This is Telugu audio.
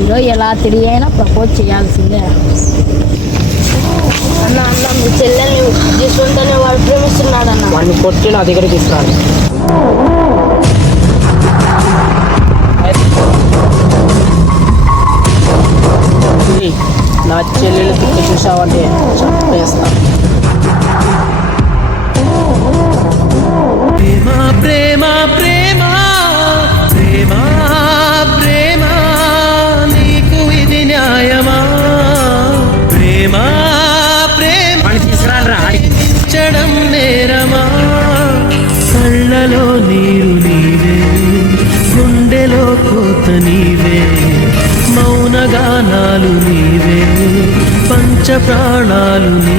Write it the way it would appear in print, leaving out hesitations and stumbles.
ఈరోజు ఎలా తిరిగి అయినా ప్రపోజ్ చేయాల్సిందే. అన్న అన్న మీ చెల్లెల్ని చేసుకుంటేనే వాడు ప్రేమిస్తున్నాడు అన్న. వాడిని కొట్టి నా దగ్గరికి ఇస్తున్నాడు. నా చెల్లెలు తిప్పి చూసావంటే చంపేస్తా. ప్రేమ ప్రేమ ప్రేమ ప్రేమ ప్రేమ నీకు ఇది న్యాయమా? ప్రేమ ప్రేమ తీసుకురాచడం నేరమా? కళ్ళలో నీరు నీవే, గుండెలో కోత నీవే, మౌనగానాలు నీవే, పంచ ప్రాణాలు నీవే.